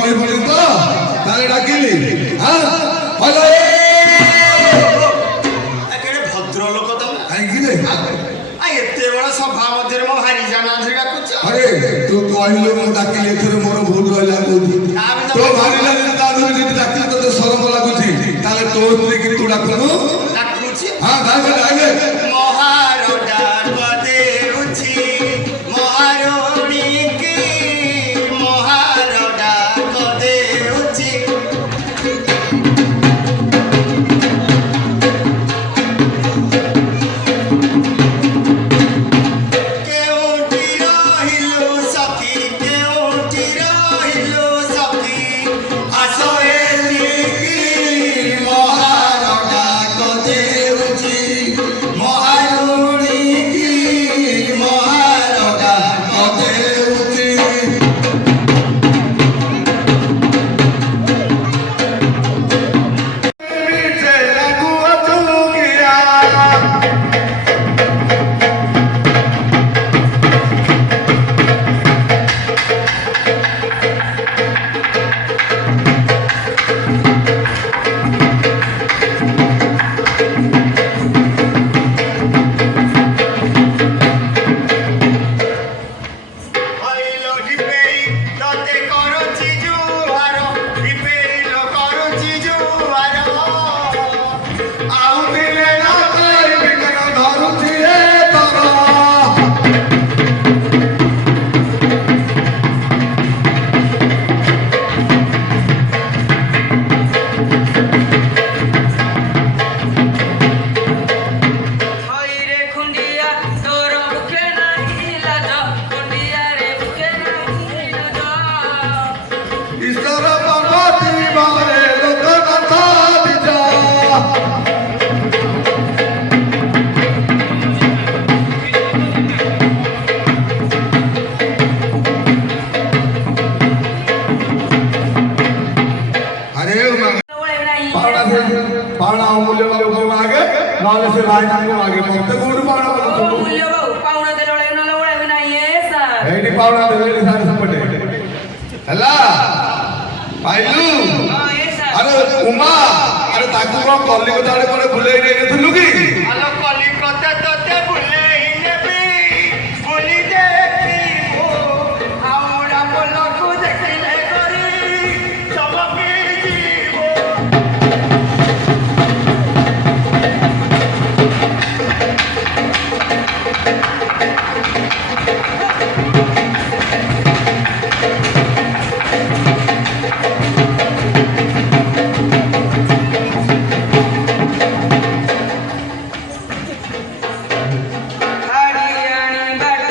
କହିବୁନି ତ ତାହେଲେ ଡାକିଲି ହ୍ୟାଲୋ ଭଦ୍ରଲୋକ ତମେ କାହିଁକି ରେ ଏତେ ବଡ ସଭା ମଧ୍ୟରେ ମୋ ଭାରିଜା ନା ଧରି ଡାକୁଛ? ଆରେ ତୁ କହିଲୁ ମୁଁ ଡାକିଲି ଏଥର ମୋର ଭୁଲ ରହିଲା କହୁଛି ତୋ ଭାରିଜା ଯଦି ତା ଧରି ଯଦି ଡାକିଲି ତୋତେ ସରମ ଲାଗୁଛି ତାହେଲେ ତୋ ସ୍ତ୍ରୀ କି ତୁ ଡାକୁନୁ ଡାକୁଛି ହଁ ଡାକେ ଡାକେ ମହାର ଡାକ ଦେଉଛି ମହାରଣୀ କି ମହାର ଡାକ ଦେଉଛି କେଉଁଠି ରହିଲୁ ସଖୀ କେଉଁଠି ରହିଲୁ ସଖୀ ଆସ ଏଠିକି ମହାର ଡାକ ଦେଉଛି ମହାରଣୀ କି ମହାର ଡାକ ଦେଉଛି ହଇଲୋ ଢିପେଇ ତତେ କରୁଛି ଜୁହାର ଢିପେଇ ଲୋ କରୁଛି ଜୁହାର ଆଉ ଦିନେ ନା କହିବି କେନ ଧରୁଛି ଏ ତର ହଇରେ ଖୁଣ୍ଡିଆ ତୋର ବୁକେ ନାହିଁ ଲାଜ ଖୁଣ୍ଡିଆ ରେ ବୁକେ ନାହିଁ ଲାଜ ଈଶ୍ୱର ପାର୍ବତୀ ବାରେ ଲୋକ କଥା ବିଜ ଆରେ ଓଳେ ନାହିଁ ପାଉଣା ଅମୂଲ୍ୟ ଲୋକ ମାଗେ ନହେଲେ ସେ ଭାଇନାଙ୍କୁ ମାଗେ ମତେ କୋଉଠି ପାଉଣା ମାଗୁଛୁ ମୂଲ୍ୟ ବାବୁ ପାଉଣା ଦେଲେ ଓଳେ ନହେଲେ ଓଳେ ବି ନାହିଁ ଏ ସାର୍ ଏଇଠି ପାଉଣା ଦେଲେଣି ସାର୍ ସେପଟେ ହେଲା ପାଇଲୁ ହଁ ଏ ସାର୍ ଆରେ ଉମା ଆରେ ତାକୁ କଣ କଲିକତା ଆଡେ କୁଆଡେ ବୁଲେଇ ନେଇଥିଲୁ କି ଆଲୋ କଲିକତା ତତେ ବୁଲେଇ ନେବି ବୁଲି ଦେଖିବୁ ହାଉଡ଼ା ପୋଲକୁ ଦେଖିଲେ କରି ଚମକି ଯିବୁ ହାଡ଼ିଆଣି ବାଟ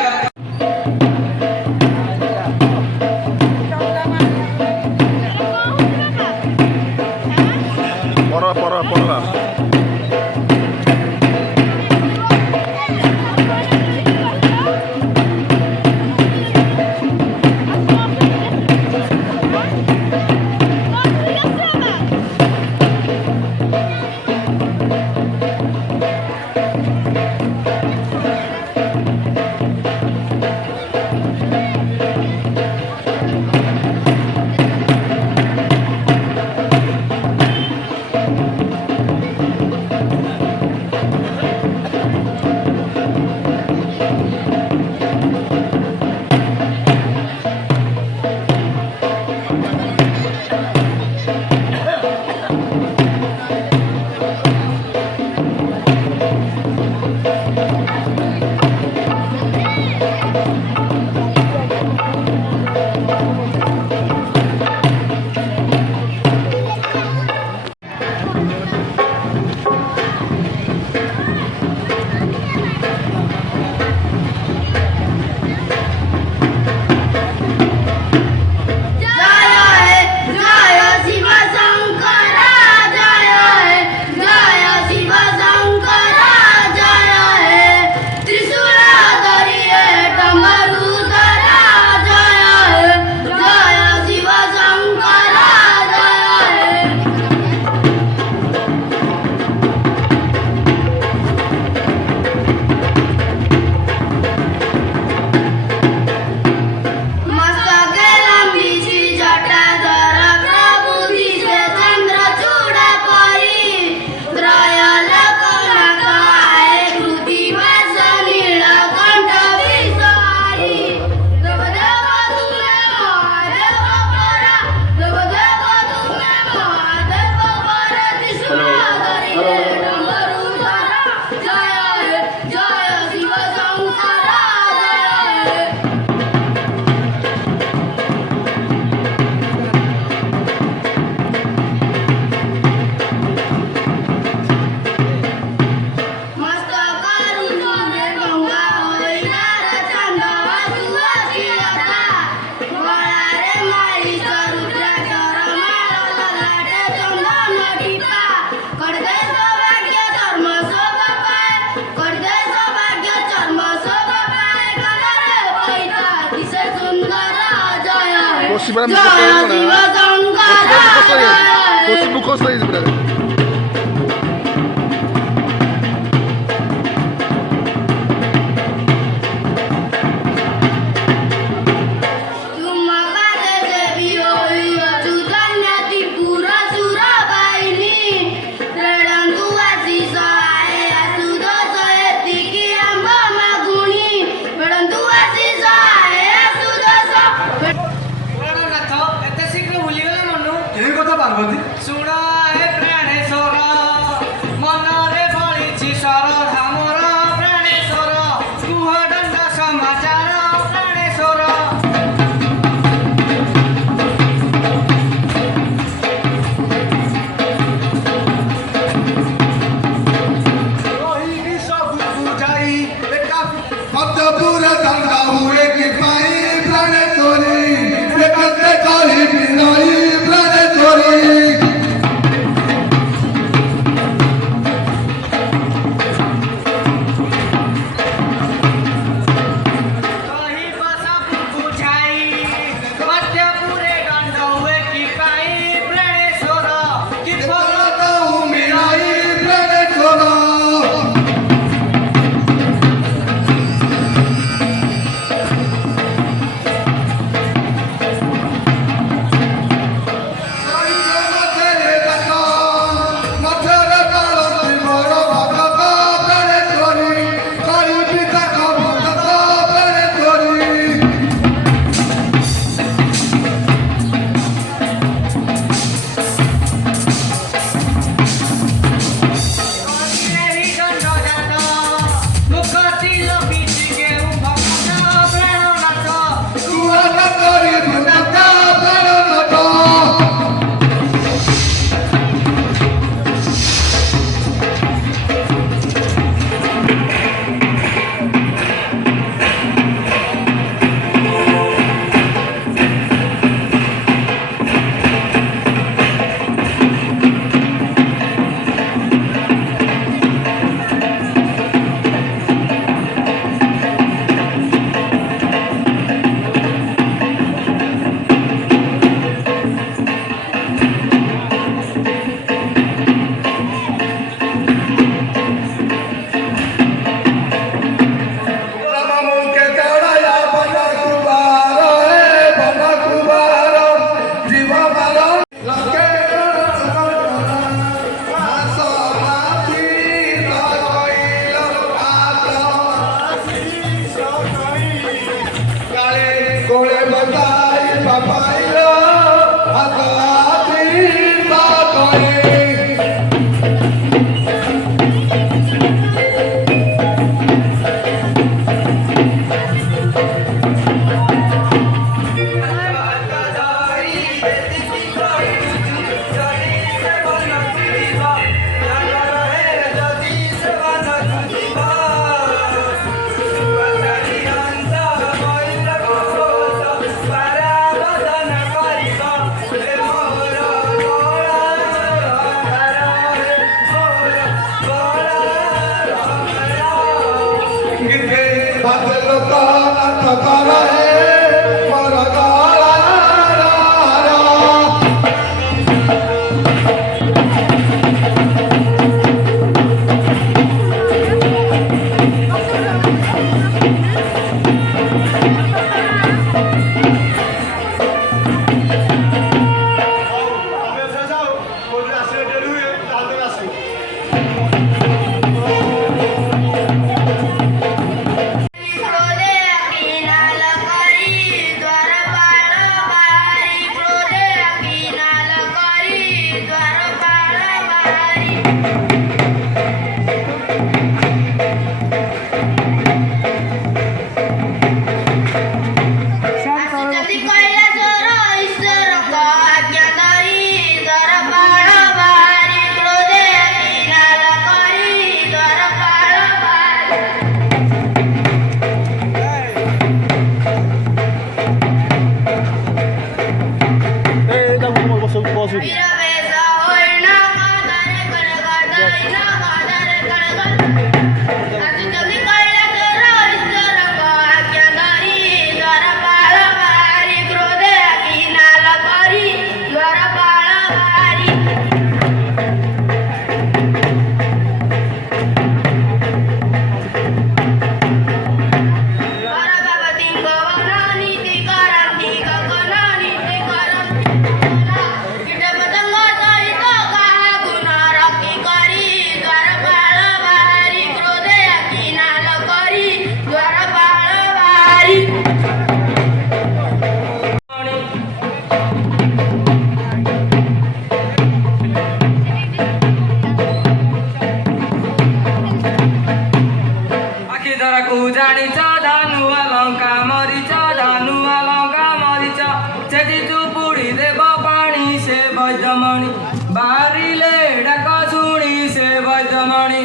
집안 저요 지వ 고스 무코스 이즈브라 Cuma pada sebio iya sudahnya tipura Surabaya ini Redang tua sisa ya sudah saya tiki amba maguni Redang tua sisa ya sudah saya ନାଥ ଏତେ ଶୀଘ୍ର ଭୁଲିଗଲେ ମନୁ କେହି କଥା ପାର୍ବତୀ ଶୁଣ ଏ ପ୍ରାଣେଶ୍ୱର ମନରେ ଫଳିଛି ସ୍ୱର ଧାମର ପ୍ରାଣେଶ୍ୱର କୁହ ଦଣ୍ଡ ସମାଚାର ପ୍ରାଣେଶ୍ୱର ରହିବି ସବୁ ବୁଝାଇ ଏକା ମତପୁର ଦଣ୍ଡ ହୁଏ କି ପାଇଁ ପ୍ରାଣେ ତୋରି କେତେ କହିବି ନଈ ପ୍ରାଣେ ତୋରି କହିବ ସବୁ ବୁଝାଇ ମଧ୍ୟପୁରେ ଦଣ୍ଡ ହୁଏ କି ପାଇଁ ପ୍ରାଣେଶ୍ୱର କି ଫଳ ମିଳାଇ ପ୍ରାଣେ ତୋର ଏହି ଦଣ୍ଡ ଜାତ ମୁଖ ତିଲ ପିଠି କେଉଁ ଭକ୍ତ Prananath Kole batai papailo, agati bakoi. Sole akina laka ଜାଣିଛ ଧନୁଆ ଲଙ୍କା ମରିଚ ଧନୁଆ ଲଙ୍କା ମରିଚ ସେଠି ଚୁପୁଡ଼ି ଦେବ ପାଣି ସେ ବୈଦ୍ୟମଣି ବାହାରିଲେ ଡାକ ଶୁଣି ସେ ବୈଦ୍ୟମଣି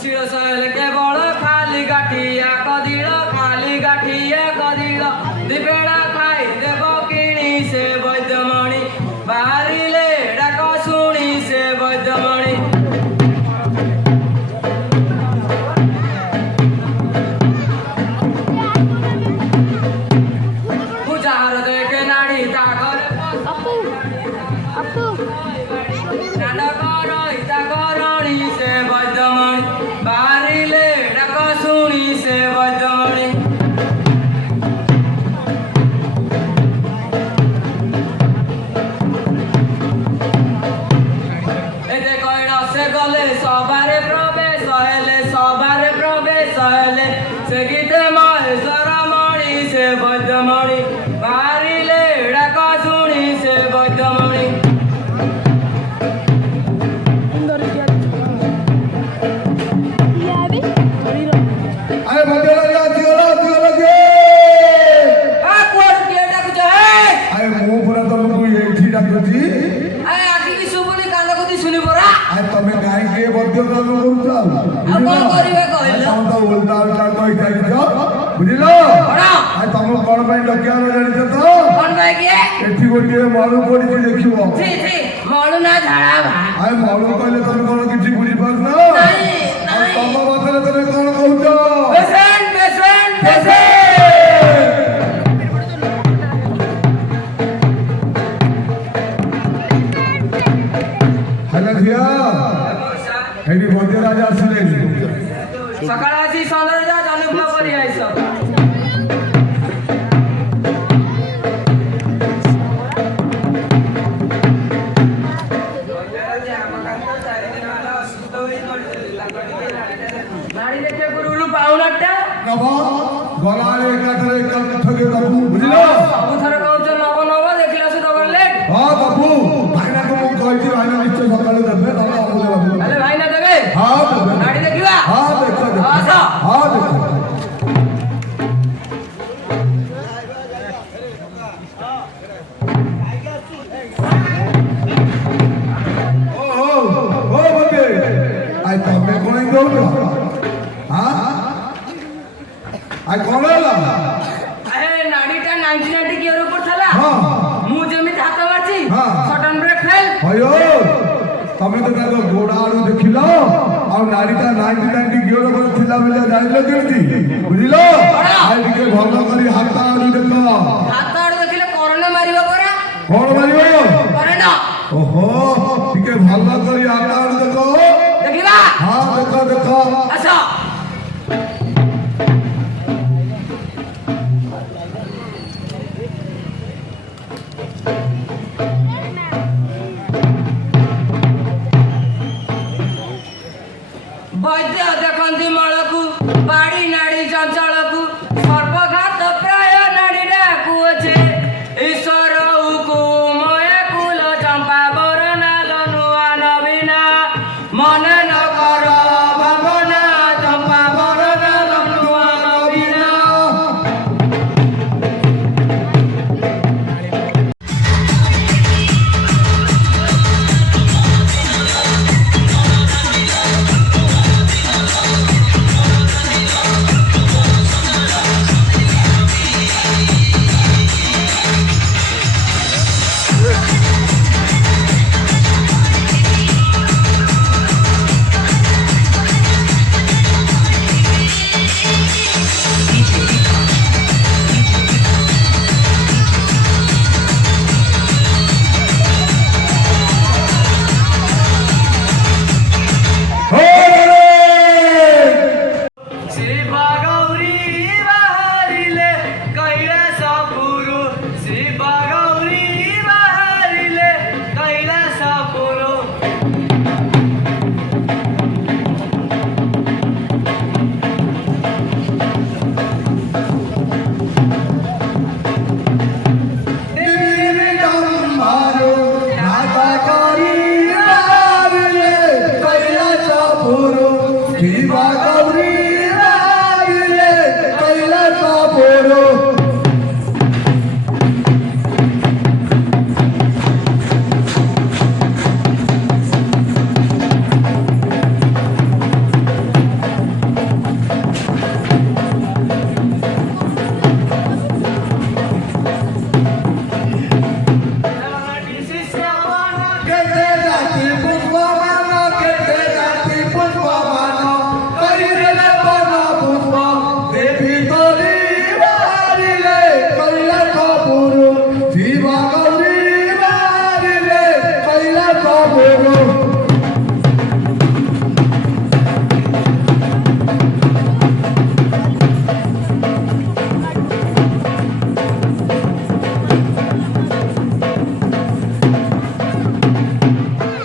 ଶିର ସହେଲେ କେବଳ ଖାଲି ଗାଠିଆ କଦିଳ ଖାଲି ଗାଠିଆ କଦିଳ ଦିବେଳା ଖାଇ ଦେବ କିଣି ସେ ବୈଦ୍ୟମଣି ବାହାରିଲେ ଡାକ ଶୁଣି ସେ ବୈଦ୍ୟମଣି ମୁଁ ଯାହାର ଦେଖେ ନାଡ଼ି ତା ଘରେ ନାଟକ ରହିତା କରଣି ସେ ବୈଦ୍ୟମଣି ବାହାରିଲେ ଡାକ ଶୁଣି ସେ ବୈଦ୍ୟମଣି এতে কইন সে গলে সবারে প্রবেশ হেলে সবারে প্রবেশ হেলে সে গীতে মহেশ্বর মণি সে বৈদ্যমণি বাহারিলে ডাক শুনি সে বৈদ্যমণি আরে বন্ধুরা আসিগলা যে কুয়াড় কিଏ ଡାକୁଛ ହେ আরে ମୁଁ ପୁରା ତମକୁ ଏଇଠି ଡାକୁଛି ଆରେ ଆଖିକି ଶୁଭୁନି କାନ କତି ଶୁଣି ପରା ଆରେ ତମେ କାହିଁକି ଏ ବଦ୍ୟ କାମ କରୁଛ ଆଉ କଣ କରିବେ କହିଲ ତମେ ତ ଓଲଟା ଓଲଟା କହି ଚାଲିଛ ବୁଝିଲ କଣ ଆରେ ତମକୁ କଣ ପାଇଁ ଡକିବାର ଜାଣିଛ ତ କଣ ପାଇଁ କିଏ ଏଠି ଗୋଟିଏ ମଳୁ ପଡିଛି ଦେଖିବ ଛି ଛି ମଳୁ ନା ଝାଡ଼ା ବା ଆରେ ମଳୁ କହିଲେ ତମେ କଣ କିଛି ବୁଝିପାରୁନ ନାଇଁ ଆଉ ନାଇଁ ତମ କଥାରେ ତମେ କଣ କହୁଛ ପେସେଣ୍ଟ ପେସେଣ୍ଟ ପେସେଣ୍ଟ ହେଲେ ଝିଅ ଏଠି ବଦ୍ୟ ରାଜା ଆସିଲେନି ସକାଳ ଆସି ସନ୍ଧ୍ୟାରେ ଯା ଜନଫୁଲ କରି ଆଇସ ନାଡ଼ି ଦେଖେ ଗୁରୁରୁ ପାଉନଟା ନବ ଗଲାବେଳେ ଏକାଥରେ ଠକେ ଦବୁ ବୁଝିଲ ସବୁଥର କହୁଛ ନବ ନବ ଦେଖିଲା ସୁ ଡବଲ ଲେଟ୍ ହଁ ବାବୁ ଭାଇନାକୁ ମୁଁ କହିଛି ଭାଇନା ନିଶ୍ଚୟ ସକାଳୁ ଦେବେ ତମେ ଅମୂଲ୍ୟ ବାବୁ ହେଲେ ଭାଇନା ଦେବେ ହଁ ଦେବେ ନାଡ଼ି ଦେଖିବା ହଁ ଦେଖ ଦେଖ ଆସ ହଁ ଦେଖ ଓ ବନ୍ଦେ ଆଇ ତମେ କଣ କହୁଛ ହଁ ଆଇ କଣ ହେଲା ଆରେ ନାଡ଼ିଟା 1990 ଗିୟର ଉପରେ ଥିଲା ହଁ ମୁଁ ଯେମିତି ହାତ ମାରିଛି ହଁ। ସଡନ ବ୍ରେକ୍ ଫେଲ୍ ହዮ ତମେ ତ ତାଙ୍କ ଗୋଡ ଆଡୁ ଦେଖିଲ ଆଉ ନାରୀଟା 90 ଗିଅର ଉପରେ ଥିଲା ବେଲେ ଜାଣିଲ କେମିତି ବୁଝିଲ ଆଇ ଟିକେ ଭଲ କରି ହାତ ଆଡୁ ଦେଖ ହାତ ଆଡୁ ଦେଖିଲେ କରୋନା ମାରିବ ପରା କଣ ମାରିବ କରୋନା ଓହୋ ଟିକେ ଭଲ କରି ହାତ ଆଡୁ ଦେଖ ଦେଖିବା ହଁ ଦେଖ ଦେଖ ଆସ ବୈଦ୍ୟ ଦେଖନ୍ତି ମଳକୁ ବାଡ଼ି ନାଡ଼ି ଚଞ୍ଚଳକୁ ସର୍ବଘାତ ପ୍ରାୟ ନାଡ଼ି ଡାକୁଅଛେ ଈଶ୍ୱର ହୁକୁମୟ କୁଲ ଚମ୍ପା ବରନାଲ ନୂଆ ନବୀନା ମନେ ନ କର ଭାବନା ତମ জাতি পুষ্পমান কেতে জাতি পুষ্পমান কইলে বন পুষ্প দেবী তরি বারিলে কইলে কপুরু শিব গৌরী বারিলে কইলে কপুরু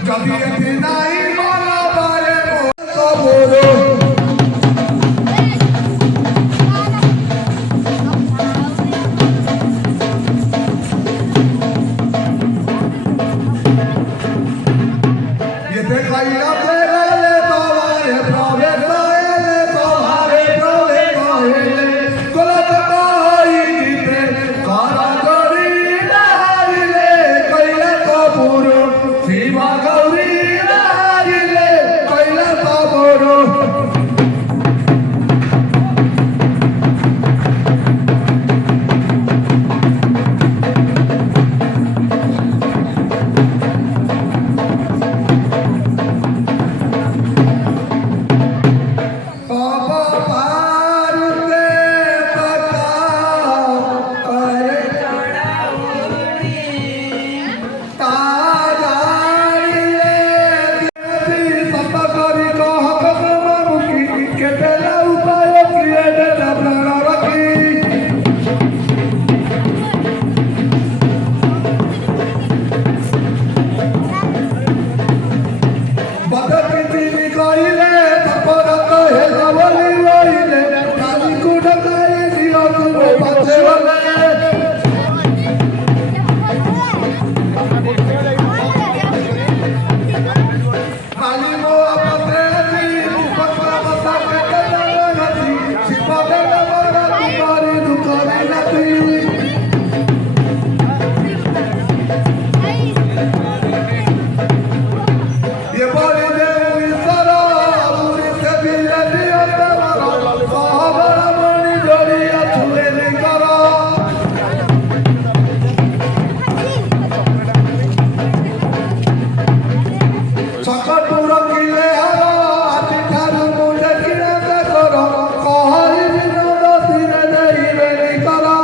যদি এটি নাই বলা পারে কবুরু এতে কইরা প্রেরলে পাওয়ারে প্রবেশ হইলে সভারে প্রবেশ হইলে গলত কই দিতে করা করি নারিলে কইলা কবুরু শিব গৌরী নারিলে কইলা কবুরু বাবা পারতে তাকা করে তাজাইলে দেবী সত করি কহ কসমুখী কেতেলা উপায় কিয়ে দেলা প্রাণ রাখি বদকিনি কইলে তপরত হে গবলি রইলে কালি কুড কাই দিও তুমি পাছে বলে কালি মো আপতে নি পকরা বসা কেতে লাগতি শিবদে বড় করি দুকরি নাতি ये बोली दे उइसरा उरी से बिले दियो तमरा साबरा मणि जोड़िया छुए ले करा सकटुर किले हरा आति ठारू मुंडे किने ते करो कहई विनोद धीरे देई बेली करा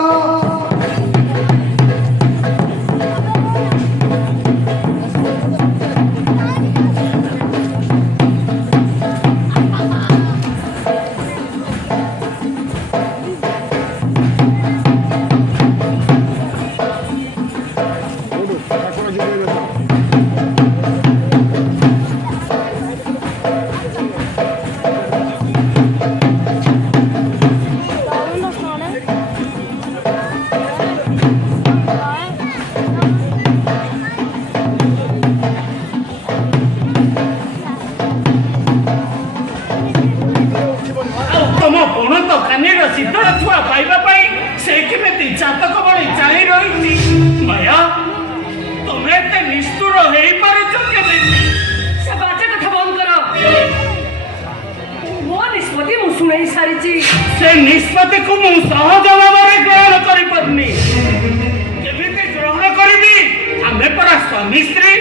ତମ ବଣ ଦୋକାନୀର ଶୀତଳ ଛୁଆ ପାଇବା ପାଇଁ ସେ କେମିତି ଚାତକ ଭଳି ଚାହିଁ ରହିଛି ମାୟା ତମେ ଏତେ ନିଷ୍ଠୁର ହେଇପାରୁଛ କେମିତି ସେ ବାଜେ କଥା ବନ୍ଦ କର ମୋ ନିଷ୍ପତ୍ତି ମୁଁ ଶୁଣେଇ ସାରିଛି ସେ ନିଷ୍ପତ୍ତିକୁ ମୁଁ ସହଜ ଭାବରେ ଗ୍ରହଣ କରିପାରୁନି କେମିତି ଗ୍ରହଣ କରିବି ଆମେ ପରା ସ୍ୱାମୀ ସ୍ତ୍ରୀ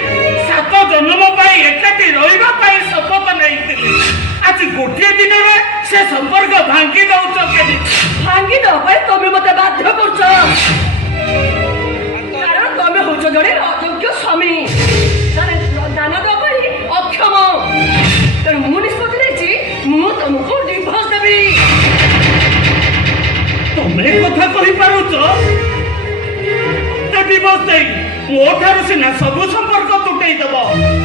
7 ଜନ୍ମ ପାଇଁ ଏକାଠି ରହିବା ପାଇଁ ଶପଥ ନେଇଥିଲି ଆଜି ଗୋଟିଏ ଦିନରେ ସେ ସମ୍ପର୍କ ଭାଙ୍ଗି ଦଉଛ କେମିତି ଭାଙ୍ଗି ଦେବା ପାଇଁ ତମେ ମତେ ବାଧ୍ୟ କରୁଛ କାରଣ ତମେ ହଉଛ ଜଣେ ଅଯୋଗ୍ୟ ସ୍ୱାମୀ ଜଣେ ଦାନ ଦେବା ପାଇଁ ଅକ୍ଷମ ତେଣୁ ମୁଁ ନିଷ୍ପତ୍ତି ନେଇଛି ମୁଁ ତମକୁ ଡିଭୋର୍ସ ଦେବି ତମେ କଥା କହିପାରୁଛ ଡିଭୋର୍ସ ଦେଇ ମୋ ଠାରୁ ସିନା ସବୁ ସମ୍ପର୍କ ତୁଟେଇ ଦବ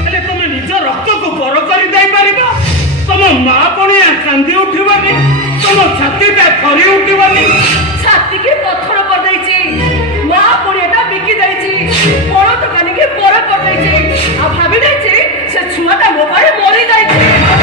ହେଲେ ତମେ ନିଜ ରକ୍ତକୁ ପର କରି ଦେଇପାରିବ ତମ ମା ପଣିଆ କାନ୍ଦି ଉଠିବନି ତମ ଛାତିଟା ଥରି ଉଠିବନି ଛାତିକି ପଥର କରିଦେଇଛି ମା ପଡ଼ିଆଟା ବିକି ଦେଇଛି ବଡ଼ ଦୋକାନୀକି ପର କରିଦେଇଛି ଆଉ ଭାବି ଦେଇଛି ସେ ଛୁଆଟା ମୋ ପାଇଁ ମରି ଯାଇଛି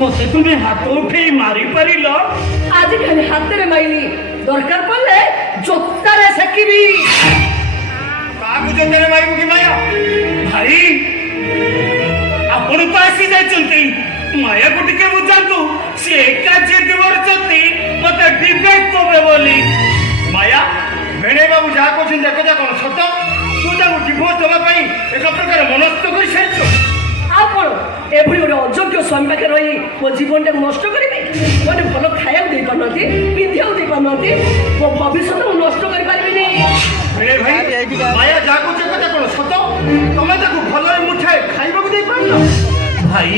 ମତେ ତୁମେ ହାତ ଉଠେଇ ମାରି ପାରିଲ ଆଜିକାଲି ହାତରେ ମାଇଲି ଦରକାର ପଡ଼ିଲେ ଜୋତାରେ ସେକିବି କାହାକୁ ଜୋତାରେ ମାରିବୁ କି ମାୟା ଭାଇ ଯାଇଛନ୍ତି ମାୟାକୁ ଟିକେ ବୁଝାନ୍ତୁ ସେ ଏକା ଜିଦି କରୁଛନ୍ତି ମତେ ଡିବେଟ୍ ଦେବେ ବୋଲି। ମାୟା ଭେଣେଇ ବାବୁ ଯାହା କହୁଛନ୍ତି ଏକଥା କ'ଣ ସତ? ତୁ ତାଙ୍କୁ ଡିଭୋର୍ସ ଦେବା ପାଇଁ ଏକ ପ୍ରକାର ମନସ୍ଥ କରିସାରିଛୁ। ଆଉ କ'ଣ ଏଭଳି ଗୋଟେ ଅଯୋଗ୍ୟ ସ୍ୱାମୀ ପାଖରେ ରହି ମୋ ଜୀବନଟାକୁ ନଷ୍ଟ କରିବି? ମୋତେ ଭଲ ଖାଇବାକୁ ଦେଇପାରୁନାହାନ୍ତି, ପିନ୍ଧିବାକୁ ଦେଇପାରୁନାହାନ୍ତି, ମୋ ଭବିଷ୍ୟତ ମୁଁ ନଷ୍ଟ କରିପାରିବିନି। ଭେଣେଇ ଭାଇ ମାୟା ଯାହା କହୁଛି ଏକଥା କ'ଣ ସତ? ତମେ ତାକୁ ଭଲରେ ମୁଠାଏ ଖାଇବାକୁ ଦେଇପାରିଲ? ଭାଇ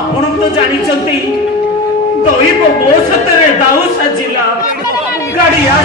ଆପଣ ତ ଜାଣିଛନ୍ତି ଦୈବ ମୋ ସତରେ ଦାଉ ସାଜିଲା ଗାଡ଼ିଆ